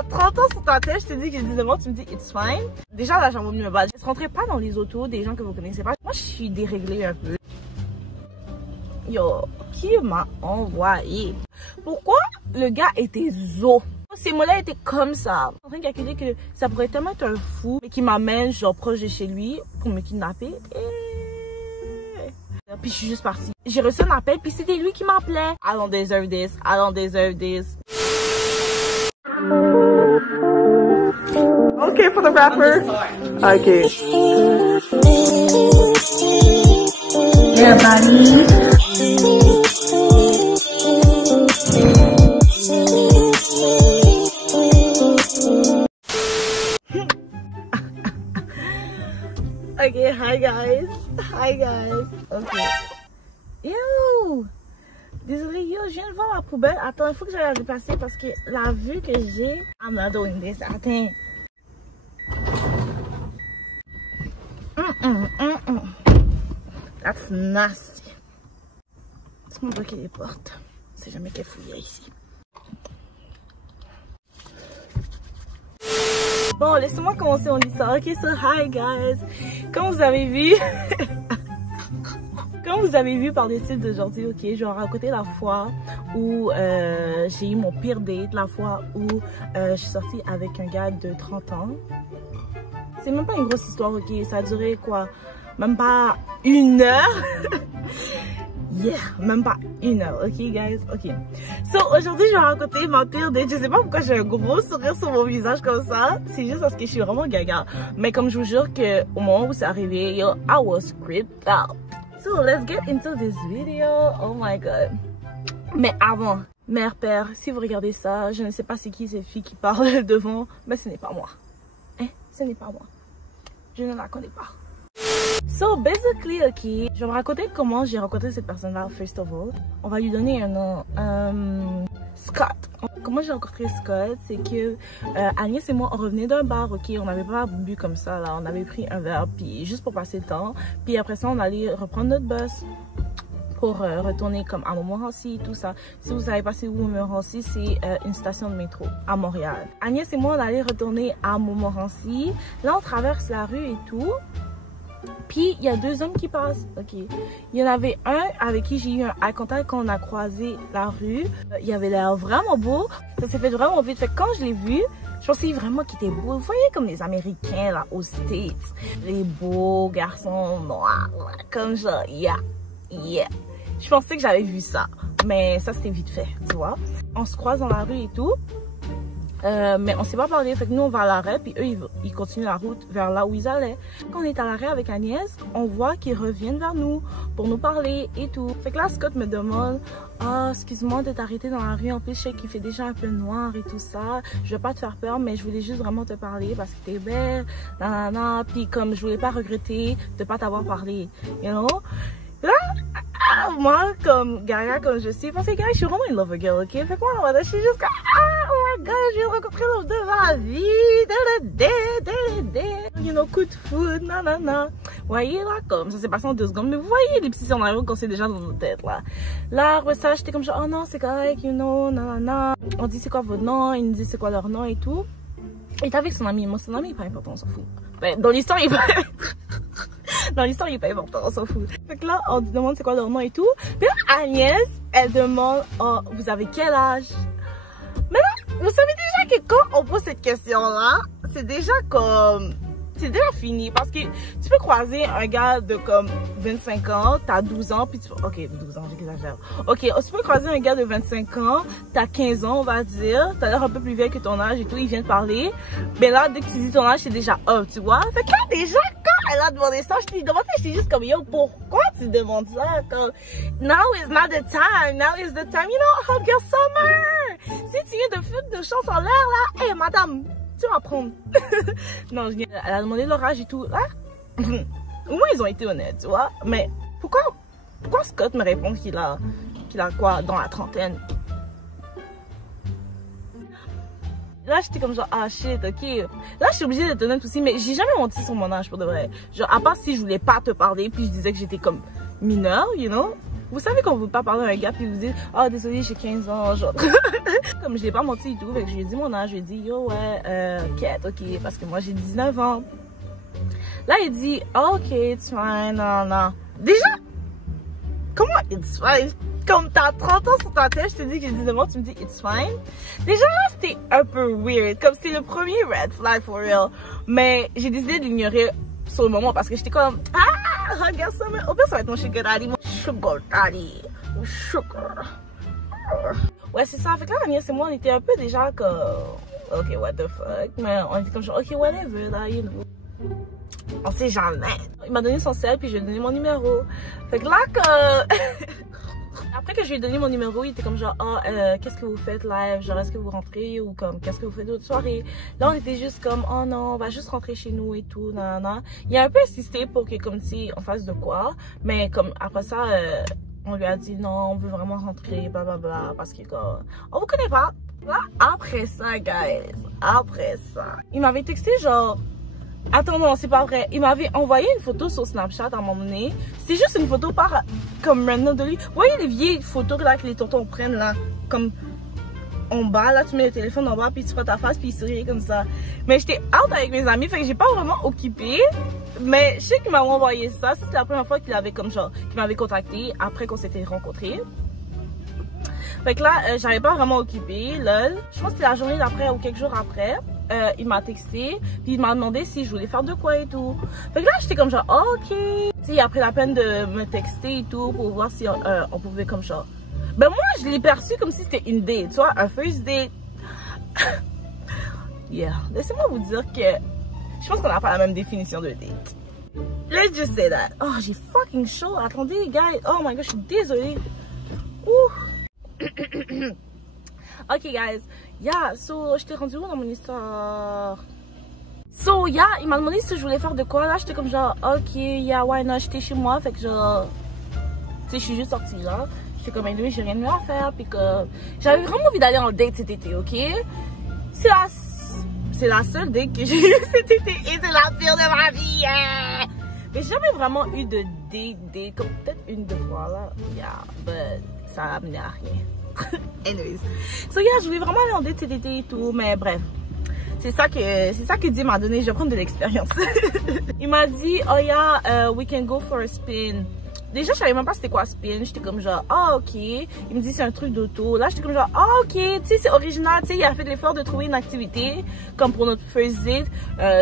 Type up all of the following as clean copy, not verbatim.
À 30 ans sur ta tête, je te dis que j'ai 19 ans, tu me dis it's fine. Déjà là, j'en voulu me battre. Je ne rentrais pas dans les autos des gens que vous connaissez pas. Moi, je suis déréglée un peu. Yo, qui m'a envoyé? Pourquoi le gars était zo? Ces mots-là étaient comme ça. Je suis en train de calculer que ça pourrait tellement être un fou, mais qui m'amène genre proche de chez lui pour me kidnapper. Puis je suis juste partie. J'ai reçu un appel, puis c'était lui qui m'appelait. I don't deserve this. I don't deserve this. Okay, for the rapper. Okay. Yeah, buddy. Okay, hi guys. Hi guys. Okay. Yo! Désolée, yo, je viens de voir la poubelle. Attends, il faut que j'aille la dépasser parce que la vue que j'ai... I'm not doing this. Attends. That's nasty. Laisse-moi bloquer les portes. On sait jamais qu'elle fouille ici. Bon, laissez-moi commencer mon histoire. Ok, so hi guys. Comme vous avez vu... Comme vous avez vu par le titre d'aujourd'hui, ok, je vais raconter la fois où j'ai eu mon pire date, la fois où je suis sortie avec un gars de 30 ans. C'est même pas une grosse histoire, ok, ça a duré quoi? Même pas 1 heure. Yeah, même pas 1 heure, ok guys, ok. So, aujourd'hui je vais raconter ma pire date. Je sais pas pourquoi j'ai un gros sourire sur mon visage comme ça. C'est juste parce que je suis vraiment gaga. Mais comme je vous jure que au moment où c'est arrivé, yo, I was creeped out. So, let's get into this video. Oh my god. Mais avant, mère, père, si vous regardez ça, je ne sais pas c'est qui cette fille qui parle devant, mais ce n'est pas moi. Hein? Ce n'est pas moi. Je ne la connais pas. So, basically, ok, je vais me raconter comment j'ai rencontré cette personne-là, first of all. On va lui donner un nom. Scott. Comment j'ai rencontré Scott, c'est que Agnès et moi, on revenait d'un bar, ok, on n'avait pas bu comme ça, là, on avait pris un verre, puis juste pour passer le temps. Puis après ça, on allait reprendre notre bus pour retourner comme à Montmorency, tout ça. Si vous savez pas c'est où Montmorency, c'est une station de métro à Montréal. Agnès et moi, on allait retourner à Montmorency. Là, on traverse la rue et tout. Puis, il y a 2 hommes qui passent, ok. Il y en avait un avec qui j'ai eu un eye contact quand on a croisé la rue. Il avait l'air vraiment beau. Ça s'est fait vraiment vite. Fait que quand je l'ai vu, je pensais vraiment qu'il était beau. Vous voyez comme les Américains, là, aux States. Les beaux garçons noirs, là, comme genre, yeah. Je pensais que j'avais vu ça. Mais ça, c'était vite fait, tu vois. On se croise dans la rue et tout. Mais on s'est pas parlé, fait que nous on va à l'arrêt, puis eux ils continuent la route vers là où ils allaient. Quand on est à l'arrêt avec Agnès, on voit qu'ils reviennent vers nous pour nous parler et tout. Fait que là Scott me demande, ah excuse-moi de t'arrêter dans la rue, en plus je sais qu'il fait déjà un peu noir et tout ça, je vais pas te faire peur mais je voulais juste vraiment te parler parce que t'es belle, nanana, puis comme je voulais pas regretter de pas t'avoir parlé, you know. Là, moi comme gaga comme je suis, parce que je suis vraiment une lover girl, ok? Fait que moi je suis juste comme, oh my god, je viens de rencontrer l'homme de ma vie, you know, coup de foudre, nanana. Vous voyez là, comme ça s'est passé en 2 secondes, mais vous voyez les petits scénarios qu'on sait déjà dans nos têtes là. Là, après ça, j'étais comme genre, oh non, c'est correct, you know, nanana. On dit c'est quoi votre nom, ils nous disent c'est quoi leur nom et tout. Il était avec son ami, moi son ami il est pas important, on s'en fout. Ben, dans l'histoire il est pas... Dans l'histoire, il est pas important, on s'en fout. Fait que là, on demande c'est quoi leur nom et tout. Puis là, Agnès, elle demande, oh, vous avez quel âge? Mais là, vous savez déjà que quand on pose cette question-là, c'est déjà comme... C'est déjà fini parce que tu peux croiser un gars de comme 25 ans, t'as 12 ans, puis tu... Ok, 12 ans, j'exagère. Ok, tu peux croiser un gars de 25 ans, t'as 15 ans, on va dire, t'as l'air un peu plus vieille que ton âge et tout, il vient te parler. Mais là, dès que tu dis ton âge, c'est déjà up, tu vois. Fait que là, déjà, quand elle a demandé ça, je lui demandais, j'étais juste comme, yo, pourquoi tu demandes ça? Comme, now is not the time, now is the time, you know, hug your summer. Si tu viens de foutre de chance en l'air, là, hey, madame, tu vas prendre. Non, elle a demandé leur âge et tout. Ah? Au moins, ils ont été honnêtes, tu vois. Mais pourquoi Scott me répond qu'il a quoi, dans la trentaine? Là, j'étais comme genre, ah shit, ok. Là, je suis obligée d'être honnête aussi, mais j'ai jamais menti sur mon âge pour de vrai. Genre, à part si je voulais pas te parler, puis je disais que j'étais comme mineure, you know. Vous savez quand vous ne pas parler à un gars puis vous dites « Oh désolé j'ai 15 ans » genre. Comme je l'ai pas menti et tout, fait que je lui ai dit mon âge, je lui ai dit « Yo ouais, quête, ok, parce que moi j'ai 19 ans. » Là il dit oh, « Ok, it's fine, non, non. » Déjà? Comment it's fine? Comme t'as 30 ans sur ta tête, je te dis que j'ai 19 ans, tu me dis it's fine. Déjà là, c'était un peu weird. Comme c'est le premier red flag for real. Mais j'ai décidé de l'ignorer sur le moment parce que j'étais comme ah, regarde ça, mais au pire ça va être mon sugar daddy. Mon sugar daddy. Mon sugar. Ouais, c'est ça. Fait que là, Agnès et moi, on était un peu déjà comme ok, what the fuck. Mais on était comme genre, ok, whatever, là, you know. On sait jamais. Il m'a donné son sel, puis je lui ai donné mon numéro. Fait que là, que. Après que je lui ai donné mon numéro, il était comme genre, oh, qu'est-ce que vous faites live? Genre, est-ce que vous rentrez? Ou comme, qu'est-ce que vous faites d'autres soirées? Là, on était juste comme, oh non, on va juste rentrer chez nous et tout, nanana. Il a un peu insisté pour que, comme si, on fasse de quoi. Mais comme, après ça, on lui a dit, non, on veut vraiment rentrer, blablabla, parce que, comme, on vous connaît pas. Là, après ça, guys, après ça, il m'avait texté genre, attends, non, c'est pas vrai. Il m'avait envoyé une photo sur Snapchat à un moment donné. C'est juste une photo par comme random de lui. Vous voyez les vieilles photos là que les tontons prennent là, comme en bas, là tu mets le téléphone en bas puis tu prends ta face puis il sourit comme ça. Mais j'étais out avec mes amis, fait que j'ai pas vraiment occupé. Mais je sais qu'il m'a envoyé ça. C'est la première fois qu'il avait comme genre, qu'il m'avait contacté après qu'on s'était rencontrés. Fait que là, j'avais pas vraiment occupé, lol. Je pense que c'était la journée d'après ou quelques jours après. Il m'a texté, puis il m'a demandé si je voulais faire de quoi et tout. Fait que là, j'étais comme genre, oh, ok. Tu sais, il a pris la peine de me texter et tout pour voir si on pouvait comme genre. Ben moi, je l'ai perçu comme si c'était une date, tu vois, un first date. Yeah, laissez-moi vous dire que je pense qu'on n'a pas la même définition de date. Let's just say that. Oh, j'ai fucking chaud. Attendez, guys. Oh my god, je suis désolée. Ouh. Ok, guys. Yeah, so, j'étais rendue où dans mon histoire? So, yeah, il m'a demandé si je voulais faire de quoi. Là, j'étais comme genre, ok, yeah, why not? J'étais chez moi, fait que genre, tu sais, je suis juste sortie là. J'étais comme, anyway, j'ai rien de mieux à faire. Puis que j'avais vraiment envie d'aller en date cet été, ok? C'est la seule date que j'ai eue cet été et c'est la pire de ma vie. Yeah. Mais j'ai jamais vraiment eu de date, comme peut-être une, deux fois là. Yeah, but ça a amené à rien. Anyways. So yeah, je voulais vraiment aller en date cet été et tout, mais bref. C'est ça que Dieu m'a donné, je vais prendre de l'expérience. Il m'a dit, oh yeah, we can go for a spin. Déjà, je savais même pas c'était quoi spin. J'étais comme genre, ah, ok. Il me dit c'est un truc d'auto. Là, j'étais comme genre, ah, ok. Tu sais, c'est original. Tu sais, il a fait l'effort de trouver une activité comme pour notre first date.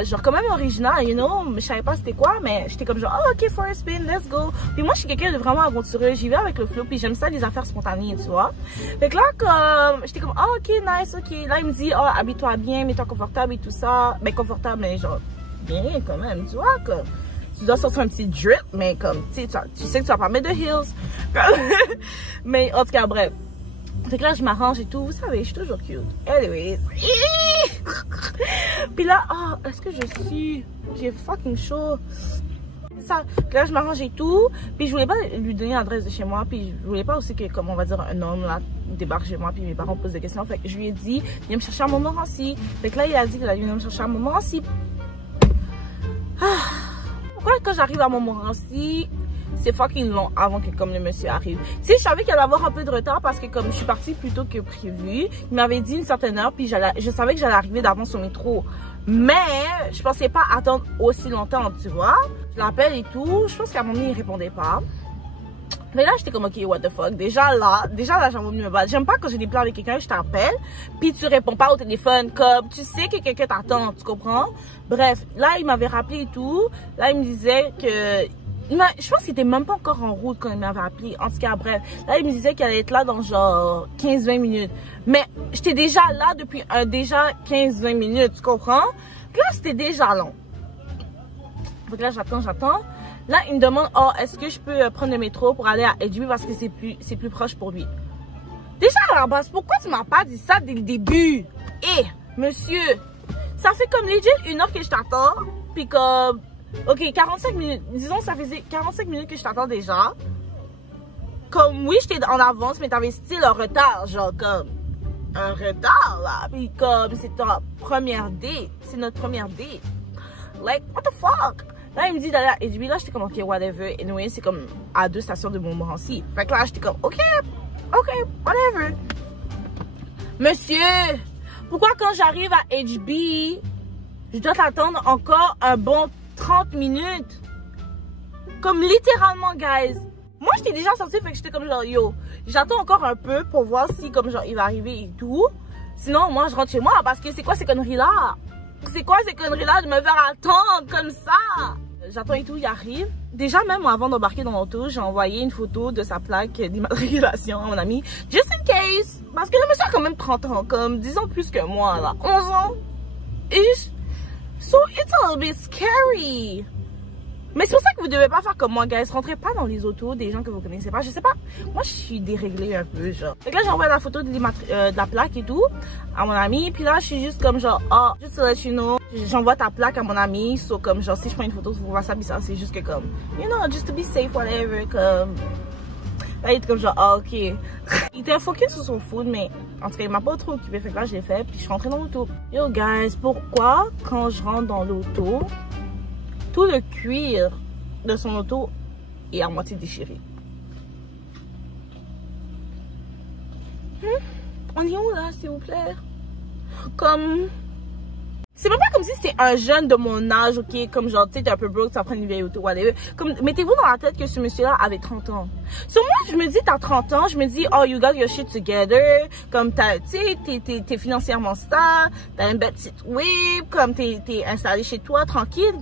Genre, quand même original, you know. Mais je savais pas c'était quoi. Mais j'étais comme genre, ah, ok, for a spin, let's go. Puis moi, je suis quelqu'un de vraiment aventureux. J'y vais avec le flow. Puis j'aime ça, les affaires spontanées, tu vois. Fait que là, comme, j'étais comme, ah, ok, nice, ok. Là, il me dit, ah, habille-toi bien, mets-toi confortable et tout ça. Ben, confortable, mais genre, bien quand même, tu vois, que. Tu dois sortir un petit drip, mais comme, tu sais que tu vas pas mettre de heels. Mais en tout cas, bref. Fait que là, je m'arrange et tout. Vous savez, je suis toujours cute. Anyways. Puis là, oh, est-ce que j'ai fucking chaud. Ça. Puis là, je m'arrange et tout. Puis je voulais pas lui donner l'adresse de chez moi. Puis je voulais pas aussi que, comme on va dire, un homme là débarque chez moi. Puis mes parents posent des questions. Fait que je lui ai dit, viens me chercher à Montmorency. Fait que là, il a dit qu'il allait venir me chercher à Montmorency. Pourquoi quand j'arrive à Montmorency, c'est fucking long avant que comme le monsieur arrive. Tu sais, je savais qu'il allait avoir un peu de retard parce que comme je suis partie plus tôt que prévu, il m'avait dit une certaine heure, puis je savais que j'allais arriver d'avance au métro. Mais je pensais pas attendre aussi longtemps, tu vois. Je l'appelle et tout, je pense qu'à un moment donné, il répondait pas. Mais là, j'étais comme, ok, what the fuck. Déjà là, j'ai envie de me battre. J'aime pas quand j'ai des plans avec quelqu'un, je t'appelle, puis tu réponds pas au téléphone, comme tu sais que quelqu'un t'attend, tu comprends? Bref, là, il m'avait rappelé et tout. Là, il me disait que... je pense qu'il était même pas encore en route quand il m'avait appelé. En tout cas, bref. Là, il me disait qu'il allait être là dans genre 15-20 minutes. Mais j'étais déjà là depuis déjà 15-20 minutes, tu comprends? Là, c'était déjà long. Donc là, j'attends. Là, il me demande, oh, est-ce que je peux prendre le métro pour aller à Edgeby parce que c'est plus proche pour lui. Déjà à la base, pourquoi tu m'as pas dit ça dès le début? Eh, monsieur, ça fait comme legit 1 heure que je t'attends. Puis comme, ok, 45 minutes. Disons, ça faisait 45 minutes que je t'attends déjà. Comme, oui, j'étais en avance, mais t'avais style un retard, genre comme, un retard là. Puis comme, c'est ta première date. C'est notre première date. Like, what the fuck? Là, il me dit d'aller à HB. Là, j'étais comme, ok, whatever. Anyway, c'est comme à 2 stations de Montmorency. Fait que là, j'étais comme, ok, whatever. Monsieur, pourquoi quand j'arrive à HB, je dois t'attendre encore un bon 30 minutes? Comme littéralement, guys. Moi, j'étais déjà sortie, fait que j'étais comme genre, yo, j'attends encore un peu pour voir si, comme genre, il va arriver et tout. Sinon, moi, je rentre chez moi parce que c'est quoi ces conneries-là? C'est quoi ces conneries-là de me faire attendre comme ça? J'attends et tout, il arrive. Déjà, même avant d'embarquer dans l'auto, j'ai envoyé une photo de sa plaque d'immatriculation à mon ami. Just in case. Parce que le monsieur a quand même 30 ans, comme 10 ans plus que moi, là. 11 ans. Ish. So, it's a little bit scary. Mais c'est pour ça que vous devez pas faire comme moi, guys. Rentrez pas dans les autos des gens que vous connaissez pas. Je sais pas. Moi, je suis déréglée un peu, genre. Donc là, j'envoie la photo de la plaque et tout à mon ami. Puis là, je suis juste comme genre, oh, just to let you know. J'envoie ta plaque à mon ami. So, comme genre, si je prends une photo, vous voyez ça bizarre. C'est juste que comme, you know, just to be safe, whatever. Comme. Là, il était comme genre, ah, ok. Il était focus sur son food, mais en tout cas, il m'a pas trop occupé. Fait que là, je l'ai fait. Puis je suis rentrée dans l'auto. Yo, guys, pourquoi quand je rentre dans l'auto, tout le cuir de son auto est à moitié déchiré? On est où là, s'il vous plaît? Comme... C'est même pas comme si c'était un jeune de mon âge, ok? Comme genre, tu sais, t'es un peu broke, ça prend une vieille auto, whatever. Comme, mettez-vous dans la tête que ce monsieur-là avait 30 ans. Sur moi, je me dis, t'as 30 ans, je me dis, oh, you got your shit together. Comme, tu sais, t'es financièrement stable, t'as une belle petite whip, comme t'es installé chez toi, tranquille.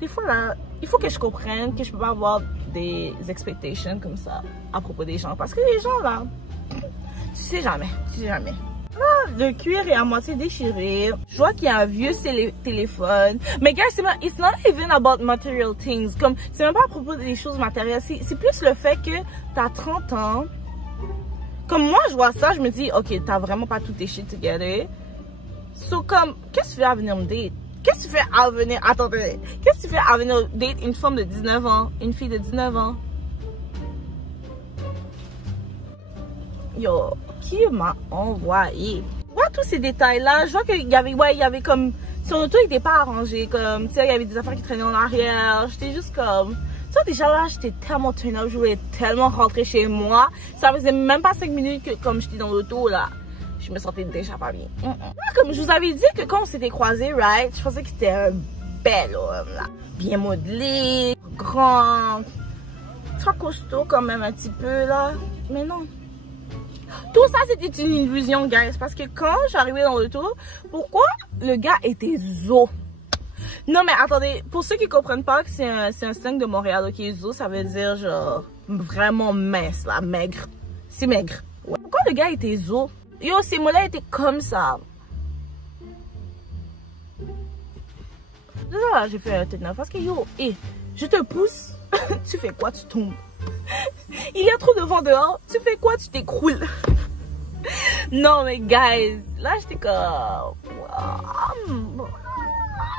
Des fois, là, il faut que je comprenne que je peux pas avoir des expectations comme ça à propos des gens. Parce que les gens, là, tu sais jamais. Là, le cuir est à moitié déchiré. Je vois qu'il y a un vieux téléphone. Mais guys, it's not even about material things. Comme, c'est même pas à propos des choses matérielles. C'est plus le fait que t'as 30 ans. Comme moi, je vois ça, je me dis, ok, t'as vraiment pas tout tes shit together. So, comme, qu'est-ce que tu fais à venir me date? Qu'est-ce que tu fais à venir... Attendez. Qu'est-ce que tu fais à venir date une femme de 19 ans? Une fille de 19 ans? Yo, qui m'a envoyé? Je vois tous ces détails-là. Je vois qu'il y avait comme... Son auto n'était pas arrangé. Comme, tu sais, il y avait des affaires qui traînaient en arrière. J'étais juste comme... Tu vois, déjà là, j'étais tellement turn up. Je voulais tellement rentrer chez moi. Ça faisait même pas 5 minutes que comme j'étais dans l'auto, là. Je me sentais déjà pas bien. Comme je vous avais dit que quand on s'était croisés, right, je pensais que c'était un bel homme, là. Bien modelé, grand, très costaud quand même un petit peu, là. Mais non. Tout ça, c'était une illusion, guys. Parce que quand j'arrivais dans l'auto, pourquoi le gars était zo? Non, mais attendez, pour ceux qui comprennent pas que c'est un slang de Montréal, ok, zo, ça veut dire genre vraiment mince, là, maigre. C'est maigre. Ouais. Pourquoi le gars était zo? Yo, ses mollets étaient comme ça. Là, j'ai fait un tête neuf parce que yo, je te pousse. Tu fais quoi? Tu tombes. Il y a trop de vent dehors. Tu fais quoi? Tu t'écroules. Non, mais guys, là, j'étais comme...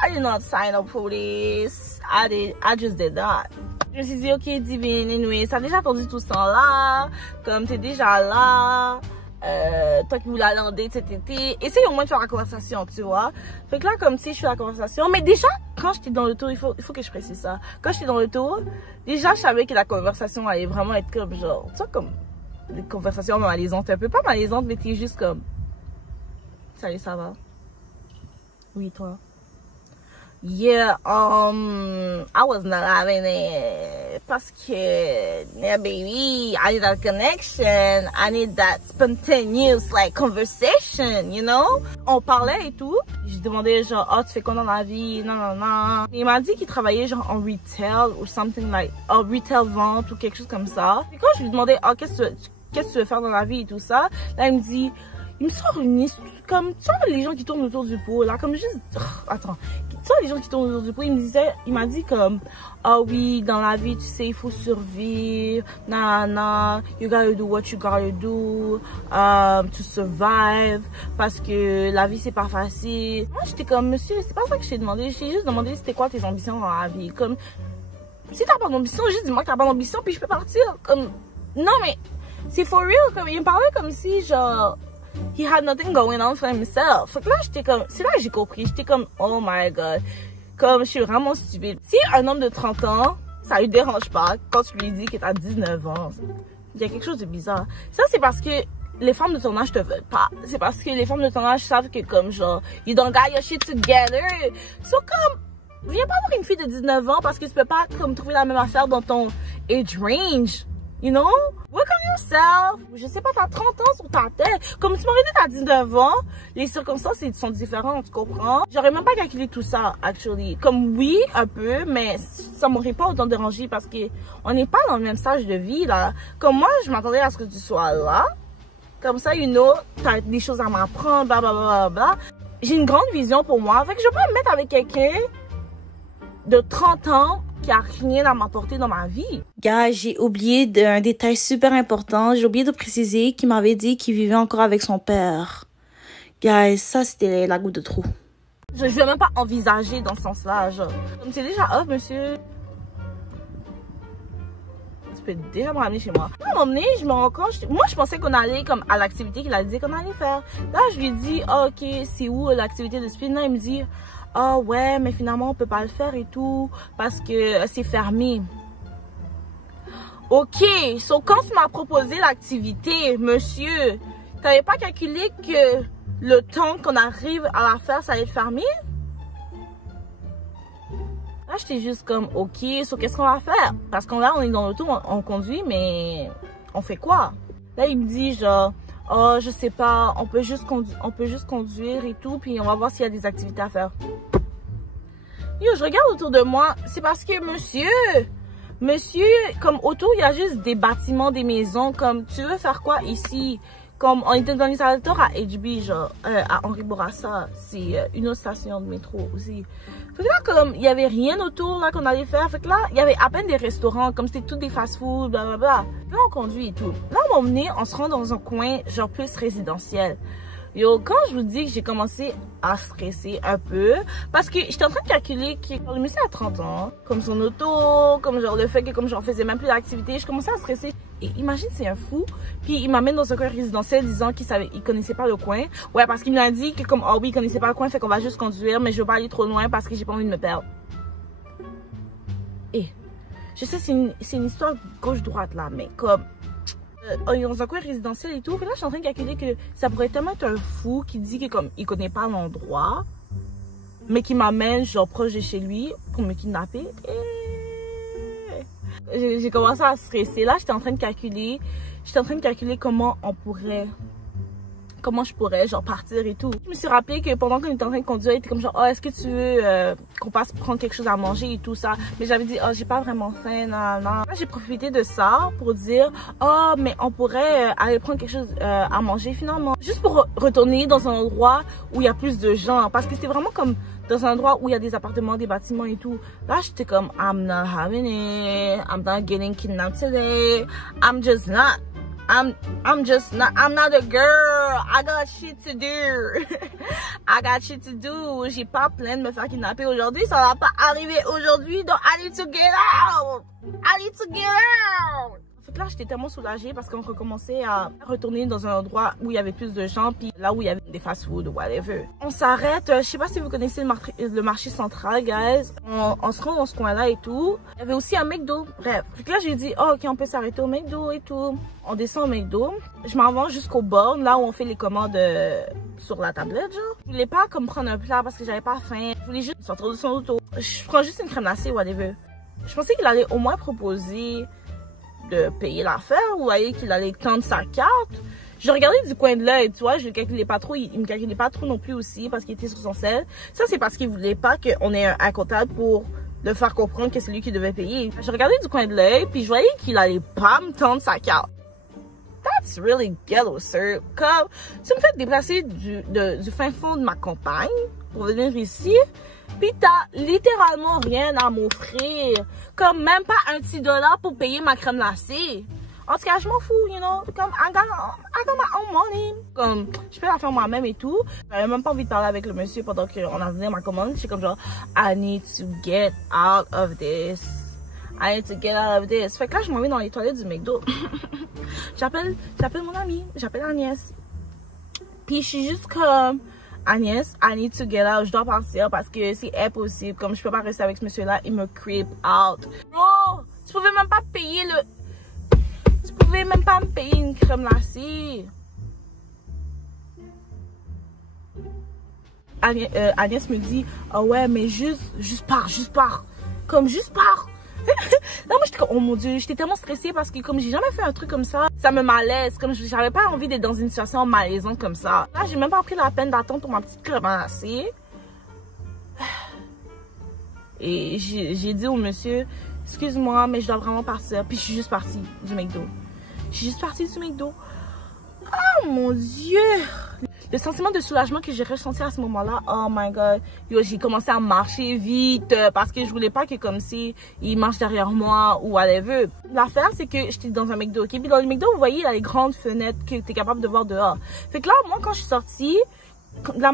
I did not sign up for this. I just did that. Je me suis dit, ok, divine, anyway, ça a déjà attendu tout ce temps-là. Comme t'es déjà là. Toi qui voulais aller en date cet été, essaye au moins de faire la conversation, tu vois. Fait que là, comme si je fais la conversation, mais déjà, quand j'étais dans l'auto, il faut que je précise ça. Quand j'étais dans l'auto, déjà, je savais que la conversation allait vraiment être comme genre, tu vois, comme des conversations malaisantes, un peu pas malaisantes, mais t'es juste comme, salut, ça va? Oui, toi? Yeah, I was not having it. Parce que, yeah, baby, I need that connection. I need that spontaneous, like, conversation, you know? On parlait et tout. Je demandais, genre, oh, tu fais quoi dans la vie? Non. Il m'a dit qu'il travaillait, genre, en retail ou something like, en retail vente ou quelque chose comme ça. Et quand je lui demandais, oh, qu'est-ce que tu veux faire dans la vie et tout ça, là, il me dit, il me sort une liste, comme, tu vois, les gens qui tournent autour du pot, là, comme juste, attends, tu vois, les gens qui tournent autour du pot, il m'a dit comme, ah oui, dans la vie, tu sais, il faut survivre, you gotta do what you gotta do, to survive, parce que la vie, c'est pas facile. Moi, j'étais comme, monsieur, c'est pas ça que je t'ai demandé, je t'ai juste demandé c'était quoi tes ambitions dans la vie, comme, si t'as pas d'ambition, juste dis-moi que t'as pas d'ambition, puis je peux partir, comme, non, mais, c'est for real, comme, il me parlait comme si, genre, he had nothing going on for himself. Fait que là, j'étais comme, c'est là que j'ai compris. J'étais comme, oh my god. Comme, je suis vraiment stupide. Si un homme de 30 ans, ça lui dérange pas quand tu lui dis que t'as 19 ans, il y a quelque chose de bizarre. Ça, c'est parce que les femmes de ton âge te veulent pas. C'est parce que les femmes de ton âge savent que comme genre, you don't got your shit together. So comme, viens pas avoir une fille de 19 ans parce que tu peux pas comme trouver la même affaire dans ton age range. You know? Work on yourself. Je sais pas, t'as 30 ans sur ta tête. Comme tu m'aurais dit t'as 19 ans, les circonstances sont différentes, tu comprends? J'aurais même pas calculé tout ça, actually. Comme oui, un peu, mais ça m'aurait pas autant dérangé parce que on n'est pas dans le même stage de vie, là. Comme moi, je m'attendais à ce que tu sois là. Comme ça, you know, t'as des choses à m'apprendre, blablabla. J'ai une grande vision pour moi. Fait que je vais pas me mettre avec quelqu'un de 30 ans qui a rien à m'apporter dans ma vie. Gars, j'ai oublié un détail super important. J'ai oublié de préciser qu'il m'avait dit qu'il vivait encore avec son père. Guys, ça c'était la goutte de trop. Je vais même pas envisager dans ce sens-là, genre. Comme c'est déjà off, monsieur. Tu peux déjà me ramener chez moi. À un moment donné, je me rends compte, moi je pensais qu'on allait comme à l'activité qu'il a dit qu'on allait faire. Là, je lui dis, oh, ok, c'est où l'activité de spin? Là, il me dit, oh ouais, mais finalement on peut pas le faire et tout parce que c'est fermé. Ok, so quand tu m'as proposé l'activité, monsieur, t'avais pas calculé que le temps qu'on arrive à la faire, ça allait être fermé? Là, j'étais juste comme, ok, so qu'est-ce qu'on va faire? Parce qu'on là, on est dans l'auto, on conduit, mais on fait quoi? Là, il me dit genre, oh, je sais pas, on peut juste conduire et tout, puis on va voir s'il y a des activités à faire. Yo, je regarde autour de moi, c'est parce que monsieur, comme autour, il y a juste des bâtiments, des maisons, comme, tu veux faire quoi ici? Comme, on était dans les aéroports à HB, genre, à Henri Bourassa, c'est une autre station de métro aussi. Fait que là, comme, il y avait rien autour, là, qu'on allait faire. Fait que là, il y avait à peine des restaurants, comme c'était tout des fast-food, blablabla. Là, on conduit et tout. Là, on m'a emmené, on se rend dans un coin, genre, plus résidentiel. Yo, quand je vous dis que j'ai commencé à stresser un peu, parce que j'étais en train de calculer que le monsieur a 30 ans, comme son auto, comme genre le fait que comme j'en faisais même plus d'activité, je commençais à stresser. Et imagine, c'est un fou, puis il m'amène dans un coin résidentiel disant il connaissait pas le coin. Ouais, parce qu'il m'a dit que comme, oh oui, il connaissait pas le coin, fait qu'on va juste conduire, mais je veux pas aller trop loin parce que j'ai pas envie de me perdre. Et, je sais, c'est une histoire gauche-droite là, mais comme... dans un coin résidentiel et tout. Puis là, je suis en train de calculer que ça pourrait tellement être un fou qui dit que comme il connaît pas l'endroit, mais qui m'amène genre proche de chez lui pour me kidnapper. Et j'ai commencé à stresser. Là, j'étais en train de calculer comment je pourrais genre partir et tout. Je me suis rappelé que pendant qu'on était en train de conduire, il était comme genre, oh, est-ce que tu veux qu'on passe prendre quelque chose à manger et tout ça. Mais j'avais dit, oh, j'ai pas vraiment faim, non. Là, j'ai profité de ça pour dire, oh, mais on pourrait aller prendre quelque chose à manger finalement. Juste pour retourner dans un endroit où il y a plus de gens. Parce que c'était vraiment comme dans un endroit où il y a des appartements, des bâtiments et tout. Là, j'étais comme, I'm not having it. I'm not getting kidnapped today. I'm not a girl. I got shit to do. I got shit to do. J'ai pas plein de me faire kidnapper aujourd'hui. Ça va pas arriver aujourd'hui. Donc, I need to get out. I need to get out. Fait que là, j'étais tellement soulagée parce qu'on recommençait à retourner dans un endroit où il y avait plus de gens, puis là où il y avait des fast-food ou whatever. On s'arrête, je sais pas si vous connaissez le marché central, guys. On se rend dans ce coin-là et tout. Il y avait aussi un McDo, bref. Fait que là, j'ai dit, oh, ok, on peut s'arrêter au McDo et tout. On descend au McDo. Je m'en vais jusqu'au bornes, là où on fait les commandes sur la tablette, genre. Je voulais pas comme prendre un plat parce que j'avais pas faim. Je voulais juste sortir de son auto. Je prends juste une crème glacée, whatever. Je pensais qu'il allait au moins proposer de payer l'affaire ou voyez qu'il allait tendre sa carte. Je regardais du coin de l'œil, tu vois, je le calculais pas trop, il me calculait pas trop non plus aussi parce qu'il était sur son sel. Ça, c'est parce qu'il voulait pas qu'on ait un comptable pour le faire comprendre que c'est lui qui devait payer. Je regardais du coin de l'œil, puis je voyais qu'il allait pas me tendre sa carte. That's really ghetto, sir. Comme, tu me fais déplacer du fin fond de ma campagne pour venir ici, puis t'as littéralement rien à m'offrir. Comme même pas un petit dollar pour payer ma crème glacée. En tout cas, je m'en fous, you know. Comme, I got my own money. Comme, je peux la faire moi-même et tout. J'avais même pas envie de parler avec le monsieur pendant qu'on attendait ma commande. J'étais comme genre, I need to get out of this. I need to get out of this. Fait que là, je m'en vais dans les toilettes du McDo. J'appelle mon amie. J'appelle Agnès. Puis je suis juste comme, Agnès, I need to get out. Je dois partir parce que c'est impossible. Comme je peux pas rester avec ce monsieur-là, il me creep out. Bro, tu pouvais même pas payer le... Tu pouvais même pas me payer une crème glacée. Agnès me dit, ah ouais, mais juste pars. Comme juste pars. Là, moi, j'étais comme, oh mon Dieu, j'étais tellement stressée parce que comme j'ai jamais fait un truc comme ça me malaise. Comme j'avais pas envie d'être dans une situation malaisante comme ça. Là, j'ai même pas pris la peine d'attendre pour ma petite crème glacée. Et j'ai dit au monsieur, excuse-moi, mais je dois vraiment partir. Puis je suis juste partie du McDo. Oh mon Dieu! Le sentiment de soulagement que j'ai ressenti à ce moment-là, oh my god, yo, j'ai commencé à marcher vite parce que je voulais pas que comme si il marche derrière moi ou whatever. L'affaire, c'est que j'étais dans un McDo, ok? Puis dans le McDo, vous voyez, il y a les grandes fenêtres que t'es capable de voir dehors. Fait que là, moi, quand je suis sortie, là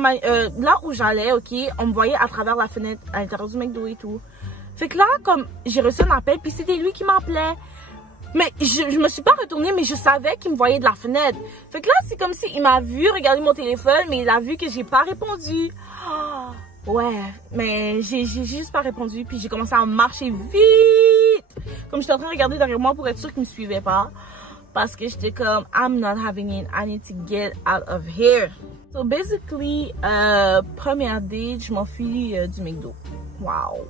où j'allais, ok, on me voyait à travers la fenêtre à l'intérieur du McDo et tout. Fait que là, comme j'ai reçu un appel, puis c'était lui qui m'appelait. Mais je me suis pas retournée, mais je savais qu'il me voyait de la fenêtre. Fait que là, c'est comme s'il m'a vu regarder mon téléphone, mais il a vu que j'ai pas répondu. Oh, ouais, mais j'ai juste pas répondu, puis j'ai commencé à marcher vite. Comme j'étais en train de regarder derrière moi pour être sûre qu'il me suivait pas. Parce que j'étais comme, I'm not having it, I need to get out of here. So basically, première date, je m'enfuis du McDo. Wow.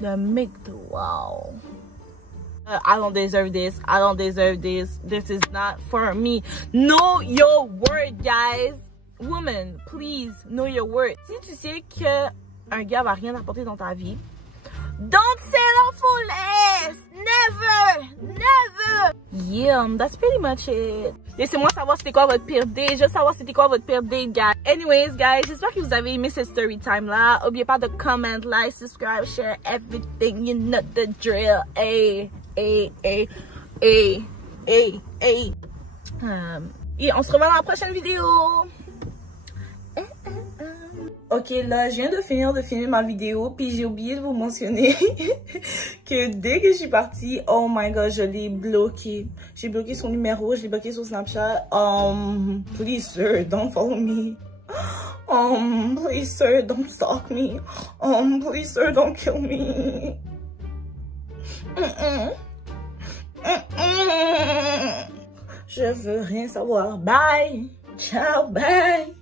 The McDo, wow. I don't deserve this. I don't deserve this. This is not for me. Know your worth, guys. Woman, please know your worth. Si tu sais qu'un gars va rien apporter dans ta vie, don't settle for less. Never. Yeah, that's pretty much it. Laissez-moi savoir c'était quoi votre pire date. Je veux savoir c'était quoi votre pire date, guys. Anyways, guys, j'espère que vous avez aimé cette story time là. N'oubliez pas de comment, like, subscribe, share everything. You know the drill. Hey. Et on se revoit dans la prochaine vidéo. Ok, là, je viens de finir de filmer ma vidéo, puis j'ai oublié de vous mentionner que dès que je suis partie, oh my god, je l'ai bloqué. J'ai bloqué son numéro, je l'ai bloqué sur Snapchat. Please sir, don't follow me. Please sir, don't stalk me. Please sir, don't kill me. Je veux rien savoir. Bye. Ciao, bye.